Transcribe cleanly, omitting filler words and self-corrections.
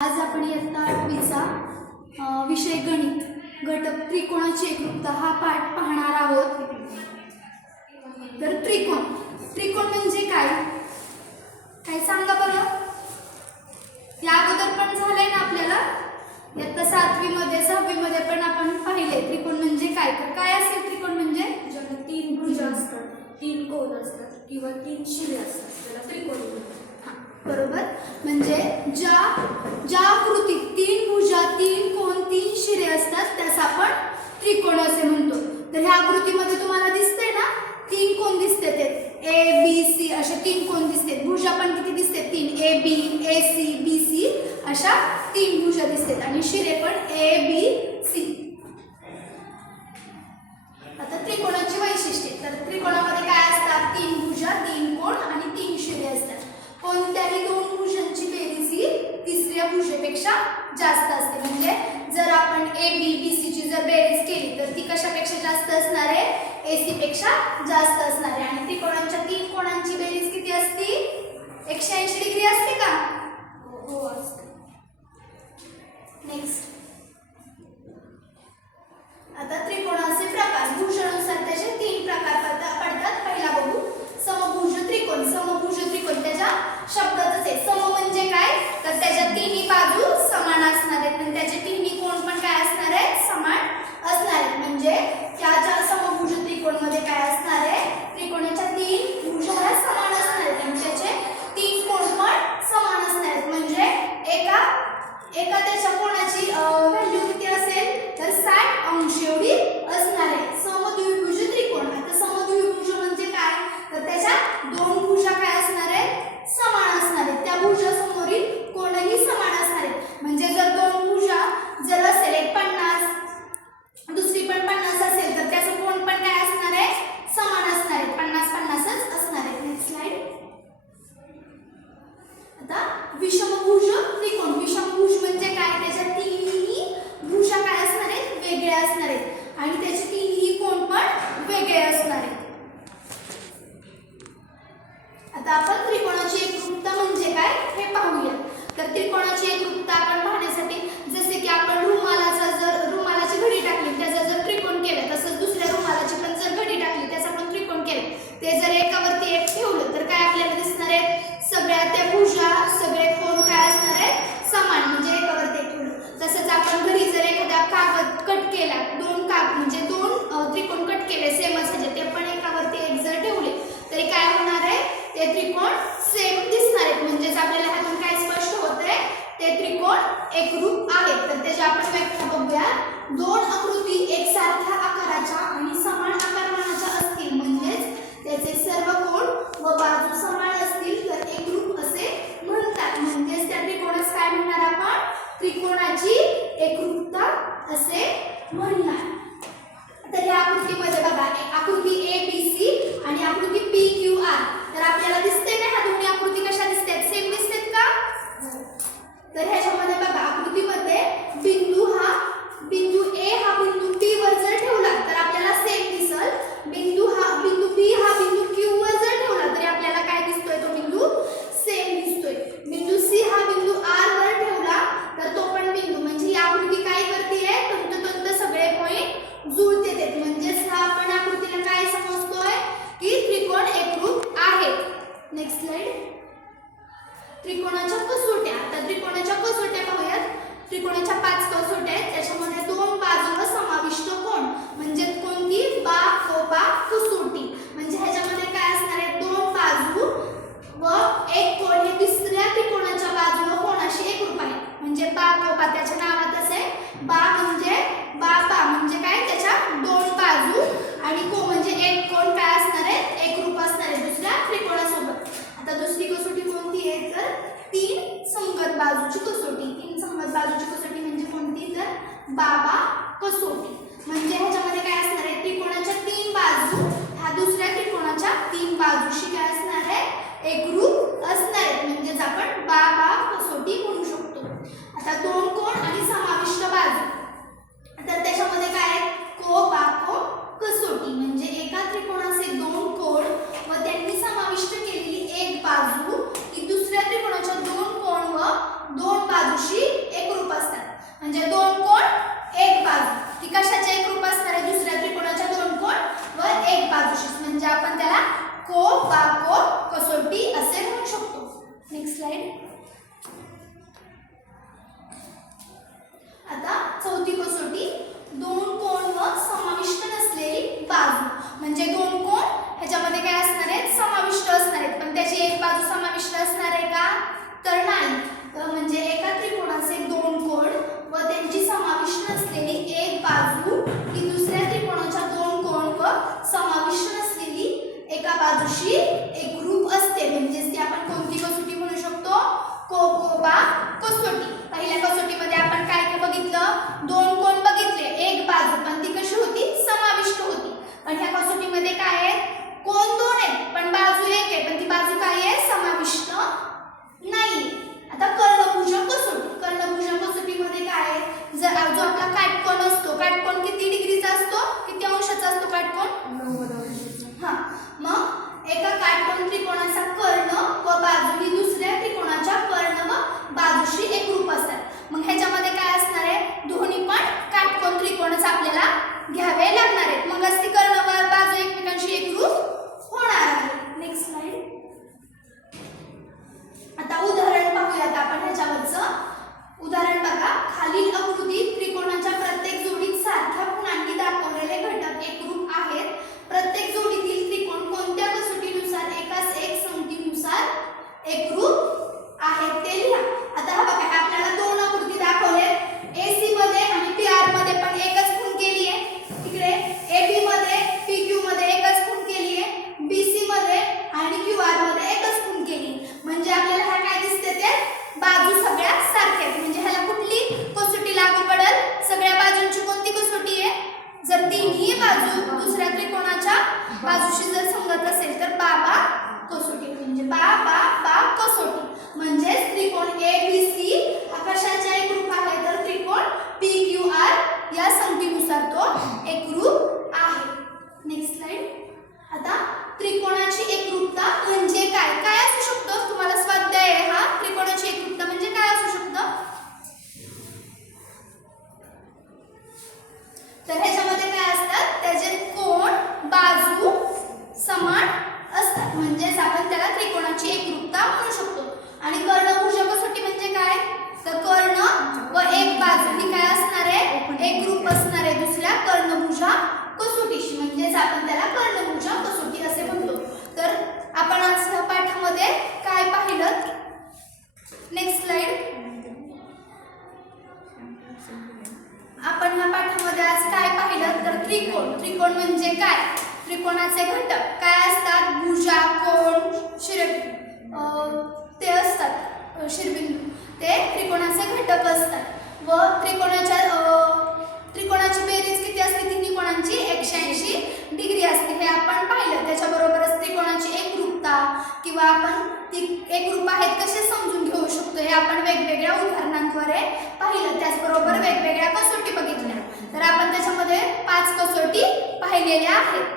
आज आपण इयत्ता 8वीचा विषय गणित घटक त्रिकोणाची एकरूपता हा पाठ पाहणार आहोत। तर त्रिकोण म्हणजे काय काय सांगा बरं। या अगोदर पण झालंय ना आपल्याला इयत्ता 7वी मध्ये 6वी मध्ये पण आपण पाहिले त्रिकोण म्हणजे काय। तर काय असते त्रिकोण म्हणजे ज्याला 3 भुजा असतात, 3 कोन असतात किंवा 3 शिरे असतात त्याला त्रिकोण म्हणतात। बरोबर, म्हणजे ज्या आकृतीत 3 भुजा 3 कोन 3 शिरे असतात त्यास आपण त्रिकोण असे म्हणतो। तर ह्या आकृतीमध्ये तुम्हाला दिसतंय ना 3 कोन दिसते ते ए बी सी असे 3 कोन दिसते। भुजा पण किती दिसते 3 A B A C B C अशा 3 भुजा दिसतात आणि शिरे पण ए बी सी। आता त्रिकोणाची वैशिष्ट्ये, तर त्रिकोणामध्ये काय असतात 3 भुजा 3 कोन आणि 3 शिरे असतात। कोणत्याही 2 भुजांची बेरीज ही तिसऱ्या भुजेपेक्षा जास्त असते। म्हणजे जर आपण ए बी बी सी ची जर बेरीज केली तर ती कशापेक्षा जास्त असणार आहे, ए सी पेक्षा जास्त असणार आहे। आणि त्रिकोणाच्या 3 कोणांची बेरीज किती असते 180 डिग्री असते का? हो असते। नेक्स्ट, आता त्रिकोणाचे प्रकार भुजानुसार त्याचे 3 प्रकार पडतात। पहिला बघू समभुज त्रिकोण। समभुज त्रिकोण त्याच्या शब्दातच आहे। सम म्हणजे काय, तर त्याच्या तिन्ही बाजू समान असणार आहेत आणि त्याचे तिन्ही कोन पण काय असणार आहेत, समान असणार आहेत। म्हणजे त्याच्या समभुज त्रिकोण मध्ये काय असणार आहे, त्रिकोणाच्या 3 भुजा समान असणार आहेत आणि त्याचे 3 कोन पण समान असणार आहेत। म्हणजे एका त्याच्या कोणाची व्हॅल्यू किती असेल तर 60 अंश एवढी असणार आहे। समद्विभुज त्रिकोण। आता समद्विभुज म्हणजे काय, तर त्याच्या 2 भुजा काय असणार आहेत, समान असणार आहेत। त्या भुजा समोरील कोणही समान असणार आहेत। म्हणजे जर 2 भुजा जर असेल एक 50 दुसरी पण 50 असेल तर त्याचं कोन पण काय असणार आहे, समान असणार आहे, 50-50च असणार आहे। Next slide. आता विषमभुज त्रिकोण। विषमभुज म्हणजे काय, त्याच्या तिन्ही भुजा काय असणार आहेत, वेगळ्या असणार आहेत आणि त्याचे तिन्ही कोन पण वेगळे असणार आहेत। आता आपण त्रिकोणाची एकरूपता म्हणजे काय हे पाहूया। तर त्रिकोणाची एकरूपता आपण पाहण्यासाठी जसे की आपण रुमालाची घडी टाकली त्याचा जर त्रिकोण केलं, तसंच दुसऱ्या रुमालाची पण जर घडी टाकली त्याचा पण त्रिकोण केलं, ते जर एकावरती एक ठेवलं तर काय आपल्याला दिसणार आहे, सगळ्या त्या भुजा सगळे कोन काय असणार आहेत, समान, म्हणजे एकावरती एक ठेवलं। तसंच आपण घरी जर एखादा कागद कट केला, 2 म्हणजे 2 त्रिकोण कट केले सेमच ह्याचे, ते पण एकावरती एक जर ठेवले तरी काय होणार आहे, ते त्रिकोण सेम दिसणार आहेत। म्हणजेच आपल्याला ह्यातून काय स्पष्ट होतंय, ते त्रिकोण एकरूप आहेत। तर त्याची आपण व्याख्या बघूया। 2 आकृती एकसारख्या आकाराच्या आणि समान आकारमानाच्या असतील म्हणजेच त्याचे सर्व कोन व बाजू समान असतील तर एकरूप असे म्हणतात। म्हणजेच त्या त्रिकोणास काय म्हणणार आपण, त्रिकोणाची एकरूपता असे म्हणणार। तर या आकृतीमध्ये बघा आकृती ए बी सी आणि आकृती पी क्यू आर। तर आपल्याला दिसते ना ह्या दोन्ही आकृती कशा दिसतात, सेम दिसतात का? तर ह्याच्यामध्ये बघा आकृतीमध्ये बिंदू ए हा बिंदू पी वर जर ठेवला तर आपल्याला सेम दिसल। बिंदू बी हा बिंदू क्यू वर जर ठेवला तरी आपल्याला काय दिसतोय, तो बिंदू सेम दिसतोय। बिंदू सी हा बिंदू आर वर ठेवला तर तो पण बिंदू, म्हणजे ही आकृती काय करते, तंतोतंत सगळे पॉइंट जुळते ते। म्हणजेच हा आपण आकृतीला काय समजतोय की त्रिकोण एकरूप आहेत। Next slide. त्रिकोणाच्या कसोट्या। आता त्रिकोणाच्या कसोट्या पाहूयात। त्रिकोणाच्या 5 कसोट्या आहेत, त्याच्यामध्ये 2 बाजूंवर समाविष्ट कोन म्हणजे कोणती, बा कोपा कसोटी। म्हणजे ह्याच्यामध्ये काय असणार आहे, 2 बाजू व एक कोन हे तिसऱ्या त्रिकोणाच्या बाजू व कोनाशी एकरूप आहे। म्हणजे बा कोपा त्याच्या नावातच आहे, बा म्हणजे काय, त्याच्या 2 बाजू आणि को म्हणजे एक कोन काय असणार आहे, एकरूप असणार आहे दुसऱ्या त्रिकोणासोबत। आता दुसरी कसोटी कोणती आहे, तर 3 संगत बाजूची कसोटी। 3 संगत बाजूची कसोटी म्हणजे कोणती, तर बाबा कसोटी। म्हणजे ह्याच्यामध्ये काय असणार आहे, त्रिकोणाच्या 3 बाजू ह्या दुसऱ्या त्रिकोणाच्या 3 बाजूशी काय असणार आहे, एकरूप असणार आहेत। म्हणजेच आपण बाबा कसोटी म्हणू शकतो। आता 2 कोन आणि समाविष्ट बाजू, तर त्याच्यामध्ये काय आहे, को बा को कसोटी। म्हणजे एका त्रिकोणाचे 2 कोन व त्यांनी समाविष्ट केलेली एक बाजू ही दुसऱ्या त्रिकोणाच्या 2 कोन व 2 बाजूशी कसोटीमध्ये काय आहे, कोण 2 आहेत पण बाजू 1 आहे, पण ती बाजू काय आहे, समाविष्ट नाही. आता कर्णभुजक कसोटी, कर्णभुजक कसोटीमध्ये काय आहे, जर जो आपला काटकोन असतो, काटकोन किती डिग्रीचा असतो, किती अंशाचा असतो काटकोन, 90 अंशाचा. हा. मग एका काटकोन त्रिकोणाचा कर्ण व बाजू ही दुसऱ्या त्रिकोणाच्या कर्ण व बाजूशी एकरूप असतात. मग ह्याच्यामध्ये काय असणार आहे, दोन्ही पण काटकोन त्रिकोणच आपल्याला घ्यावे लागणार आहेत, मगच ती कर्ण व बाजू एकमेकांशी एकरूप होणार आहे. Next slide. आता उदाहरण पाहूयात आपण ह्याच्यावरचं उदाहरण बघा. खालील आकृतीत त्रिकोणाच्या प्रत्येक जोडीत सारख्या खुणांनी दाखवलेले घटक एकरूप आहेत. प्रत्येक जोडीतील त्रिकोण कोणत्या कसोटीनुसार एकास एक संगतीनुसार एकरूप आहेत ते लिहा. आता हा बघा, आपल्याला 2 आकृती दाखवलेत. AC मध्ये आणि PR मध्ये पण एकच खूण केली आहे. तिकडे AB मध्ये PQ मध्ये एकच खूण केली आहे. BC मध्ये आणि QR मध्ये एकच खूण केली. म्हणजे आपल्याला हा काय दिसते, ते बाजू सगळ्या सारख्या आहेत. म्हणजे ह्याला कुठली कसोटी लागू पडेल, सगळ्या बाजूंची कोणती कसोटी आहे, जर तिन्ही बाजू दुसऱ्या त्रिकोणाच्या बाजूशी जर संगत असेल तर बाबा कसोटी. म्हणजे बा कसोटी म्हणजे त्रिकोण ABC हा कशाच्या एकरूप आहे, तर त्रिकोण PQR या संगतीनुसार तो एकरूप आहे. Next slide. आता त्रिकोणाची एकरूपता म्हणजे काय, काय असू शकतं, तुम्हाला स्वाध्याय आहे हा. त्रिकोणाची एकरूपता म्हणजे काय असू शकतं, तर ह्याच्यामध्ये काय असतात, त्याचे कोण बाजू समान असतात, म्हणजेच आपण त्याला त्रिकोणाची एकरूपता म्हणू शकतो. आणि कर्णभुजक कसोटी म्हणजे काय, तर कर्ण व एक बाजू ही काय असणार आहे, एकरूप असणार आहे दुसऱ्या कर्णभुजक कसोटीशी, म्हणजेच आपण त्याला कर्णभुजक कसोटी असे म्हणतो. तर आपण आज या पाठामध्ये काय पाहिलं. Next slide. आपण ह्या पाठामध्ये आज काय पाहिलं, तर त्रिकोण. त्रिकोण म्हणजे काय, त्रिकोणाचे घटक काय असतात, भुजा, कोन, ते असतात, शिरबिंदू ते त्रिकोणाचे घटक असतात. व त्रिकोणाची बेरीज किती असते, तिन्ही कोणांची 180 डिग्री असते, हे आपण पाहिलं. त्याच्याबरोबरच त्रिकोणाची एकरूपता किंवा आपण ती एकरूप आहेत कसे समजून घेऊ शकतो हे आपण वेगवेगळ्या उदाहरणांद्वारे पाहिलं. त्याचबरोबर वेगवेगळ्या कसोटी बघितल्या. तर आपण त्याच्यामध्ये 5 कसोटी पाहिलेल्या आहेत.